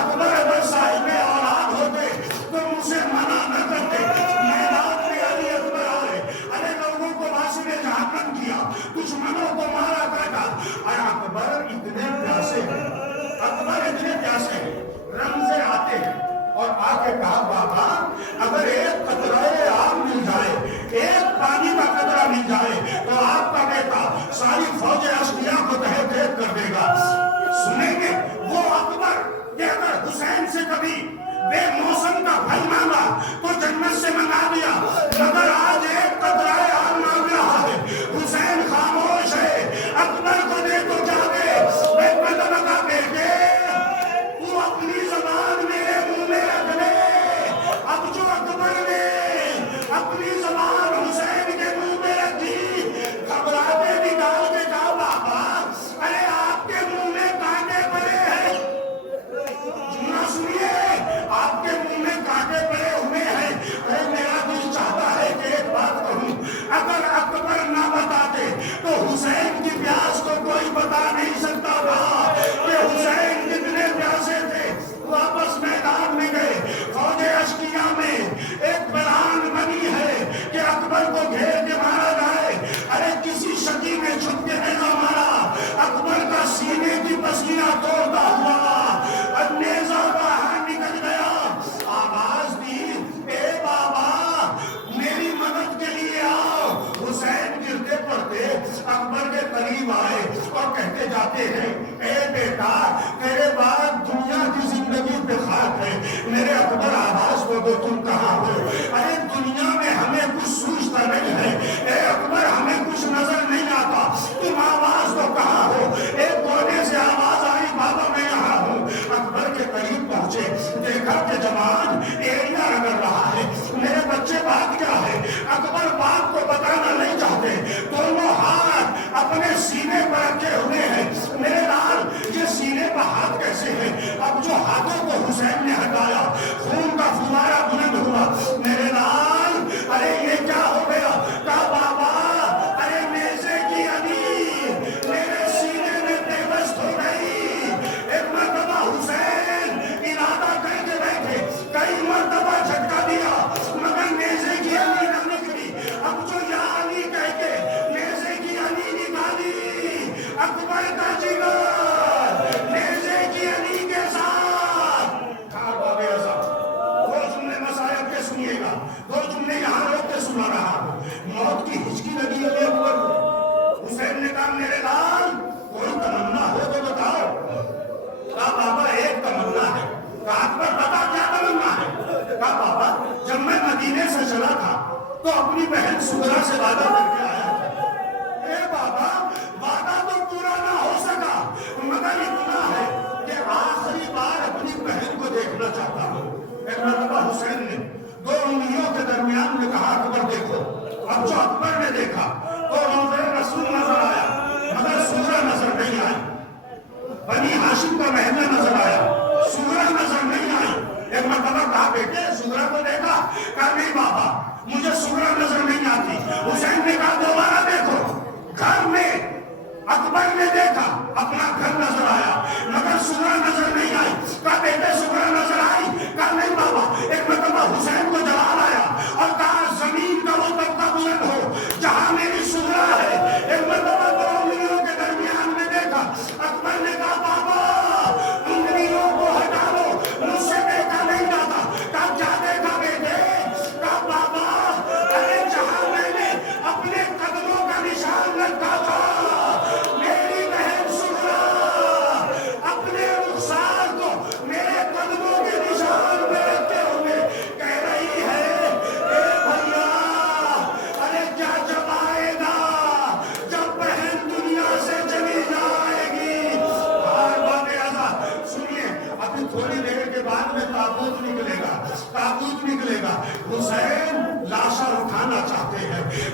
اکبر اگر صاحب اولاد ہوتے تو مجھے منع نہ کرتے. میدان میں علی اکبر آئے, ارے لوگوں کو واسطے جہنم کیا, دشمنوں کو مارا کرتا. اور اکبر اتنے پیاسے ہیں, اکبر اتنے پیاسے ہیں, رمضے آتے ہیں اور آ کے کہا بابا اگر ایک قطرہ آب مل جائے, ایک پانی کا قطرہ مل جائے تو آپ کا بیٹا ساری فوج اشقیاء کو تحت تحت کر دے گا. سنیں گے وہ اکبر کہ اگر حسین سے کبھی بے موسم کا پھل مانگا تو جنت سے منگا دیا, مگر آج ایک قطرہ آب مانگ رہا ہے. حسین خاموش ہے, اکبر کو دے تو جاوے. میں مطلب کا بیٹے تو اپنی زبان میرے منہ میں رکھ لے. اب جو اکبر نے اپنی زبان حسین کے منہ میں رکھی گھبراتے نکال کے کہا بابا ارے آپ کے منہ میں کانٹے پڑے ہیں. جملہ سنیے, آپ کے منہ میں کانٹے پڑے ہوئے ہیں. ارے میرا دل چاہتا ہے کہ ایک بات کہوں, اگر اکبر نہ بتاتے تو حسین کی پیاس کو کوئی بتا نہیں سکتا تھا کہ حسین کتنے پیاسے تھے. واپس میدان میں گئے, فوج اشقیاء میں ایک پلان بنی ہے کہ اکبر کو گھیر کے مارا جائے. ارے کسی شکی نے چھپ کے نیزہ مارا, اکبر کا سینے کی پسینہ توڑتا ہوا نیزہ باہر نکل گیا. آواز دی اے بابا میری مدد کے لیے آؤ. حسین گرتے پڑتے اکبر کے قریب آئے اور کہتے جاتے ہیں اے بیٹا تیرے بعد دنیا کی زندگی پہ خاک ہے. میرے اکبر آواز کو دو تم کہاں ہو. ارے دنیا میں ہمیں کچھ سوچتا نہیں ہے. اے اکبر ہمیں کچھ نظر نہیں آتا, تم آواز تو کہاں ہو. ایک کونے سے آواز آئی بابا میں یہاں ہوں. اکبر کے قریب پہنچے, دیکھا کہ جوان ایڑیاں رگڑ رہا ہے. میرے بچے بات کیا ہے. اکبر باپ کو بتانا نہیں چاہتے, دونوں ہاتھ اپنے سینے پر رکھے ہوئے ہیں. میرے لال یہ سینے پر ہاتھ کیسے ہیں. اب جو ہاتھوں کو حسین نے ہٹایا خون کا فوارہ بلند ہوا. میرے لال ارے یہ کیا ہو گیا. کہا بابا ارے نیزے کی علی میرے سینے میں پیوست ہو گئی. ایک مرتبہ حسین ارادہ کر کے بیٹھے, کئی مرتبہ جھٹکا دیا مگر نیزے کی علی نہ نکلی. اب جو یا علی کہہ کے نیزے کی علی نکالی, اکبر کا جگر نیزے کی علی کے ساتھ. کہا باب اعظم دو جملے مسائل کے سنیے گا, دو جملے یہاں روک کے سنا رہا ہوں. موت کی ہچکی لگی ہے اکبر کو. حسین نے کہا میرے لال کوئی تمنا ہو تو بتاؤ. کہا بابا ایک تمنا ہے. کہا اکبر بتا کیا تمنا ہے. کہا بابا جب میں مدینے سے چلا تھا تو اپنی بہن سغرا سے وعدہ کر کے آیا تھا. اے بابا وعدہ تو پورا نہ ہو سکا مگر اتنا ہے کہ آخری بار اپنی بہن کو دیکھنا چاہتا ہوں. ایک مرتبہ حسین نے دو انگلیوں کے درمیان میں کہا اکبر دیکھو. اب جو اکبر نے دیکھا تو روضہ رسول نظر آیا مگر سغرا نظر نہیں آئی. بنی ہاشم کا محلہ نظر آیا, سغرا نظر نہیں آئی. ایک مرتبہ کہا بیٹے سغرا کو دیکھا. کہا نہیں بابا مجھے سغرا نظر نہیں آتی. حسین نے کہا دوبارہ دیکھو. گھر میں اکبر نے دیکھا اپنا گھر نظر آیا مگر سغرا نظر نہیں آئی. کہا بیٹے سغرا نظر آئی. کہا نہیں بابا. ایک مرتبہ حسین کو جلال آیا اور کہا زمین کا وہ طبقہ بلند ہو جہاں میری سغرا ہے. ایک مرتبہ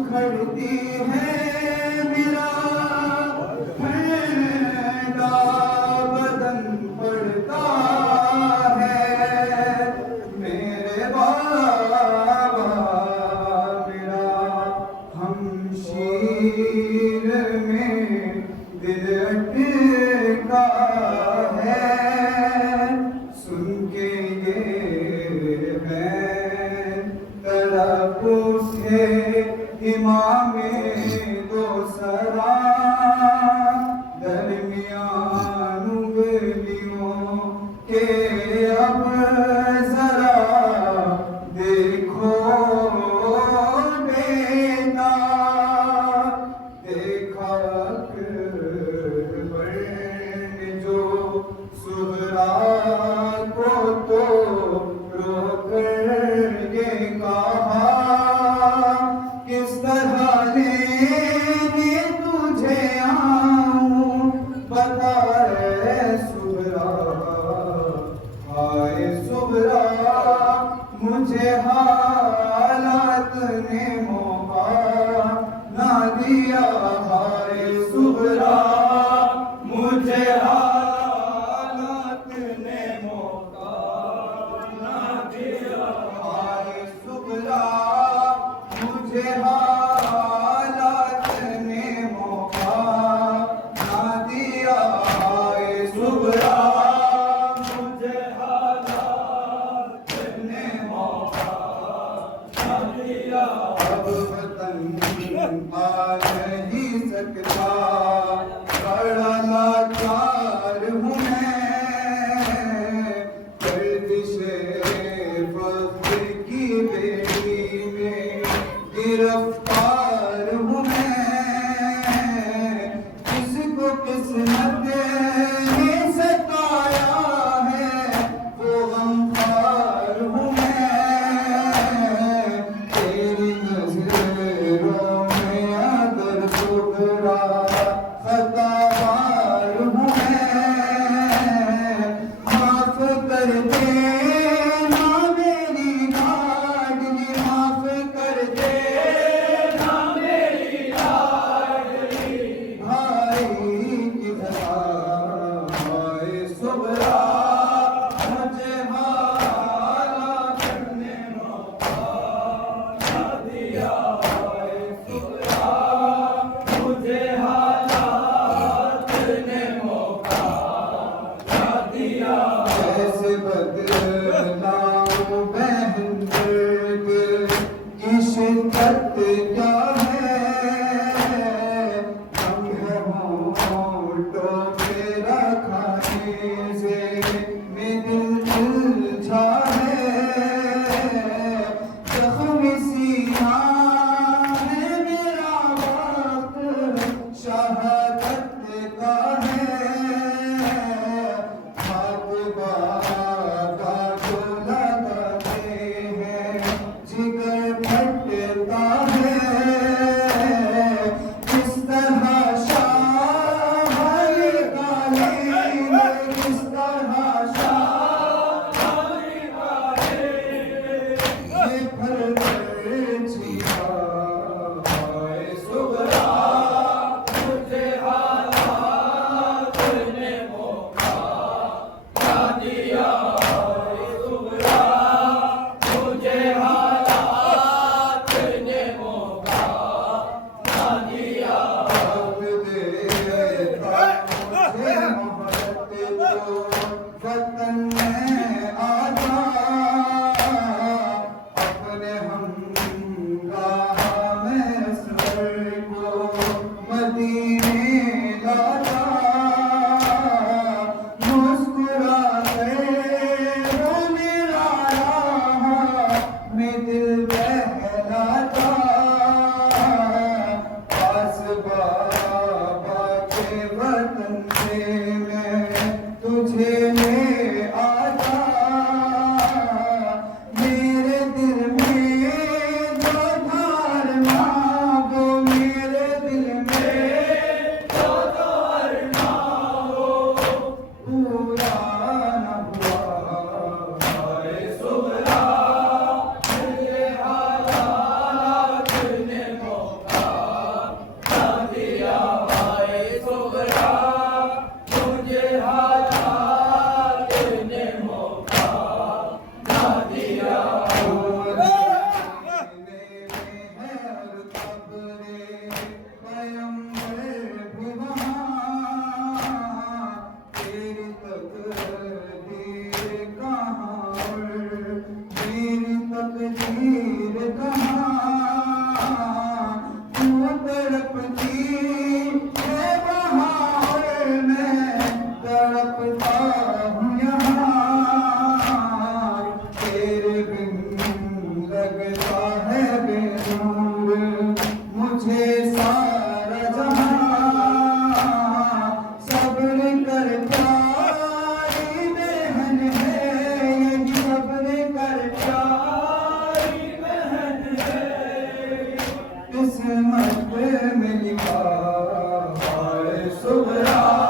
اکھڑتی ہے میرا ٹھنڈا بدن پڑتا ہے میرے بابا میرا ہمشیر میں دل اٹکا ہے سن کے یہ میں طرف سے امام دو سرا درمیان انگلیوں کے اب ذرا دیکھو بیٹا دیکھا اکبر نے جو سغرا کو تو رو کر یہ کہا کس طرح لینے تجھے آؤں بتا رہے سغرا ہائے سغرا مجھے حالات نے موقع نہ دیا ہائے سغرا مجھے حالات نے موقع نہ دیا ہائے سغرا مجھے حالات نے موقع نہ دیا ہائے سغرا مجھے حالات نے موقع نہ دیا اب وطن آ نہیں سکتا بڑا لاچار ہوں میں گردش فخر کی بیڑی میں گرفتار ہوں میں کس کو قسمت نے ستایا ہے وہ غمخوار ہوں میں تیری نظروں میں اگر سغرا خطا وار ہوں میں معاف کر دینا میری لاڈلی معاف کر دینا میری لاڈلی بھائی کی خطا ہائے سغرا مجھے حالات نے موقع نہ دیا ہائے سغرا مجھے حالات نے موقع نہ دیا جیسے بدلاؤں بہن درد کی شدت کیا ہے ہم ہونٹوں پہ رکھانے سے میں دل الجھا ہے زخم سینہ ہے میرا وقت شہادت کا ہے آپ بابا جو لگاتے ہیں جگر پھٹتا ہے کس طرح شاہ گالیں کس طرح شاہ یہ پھر جیا ہائے سغرا مجھے حالات نے موقع نہ دیا ہائے سغرا مجھے حالات نے موقع نہ دیا اب دیتا مجھے محبت کو وطن میں آ جا اپنے ہمراہ میں اصغر کو مدینے لا جا مسکرا کر وہ میرا راہ میں دل بہلاتا پاس بابا کے وطن سے میں تجھے لے آتا میرے دل میں جو دھار ماں وہ پیمبر بھی وہاں تیری تقدیر کہاں میری تقدیر کہاں تو تڑپتی ہے وہاں اور میں تڑپتا ہوں یہاں تیرے بن لگتا ہے بے نور مجھے سارا جہاں صبر کر پیاری بہن ہے یہی صبر کر پیاری بہن ہے قسمت میں لکھا ہے صبح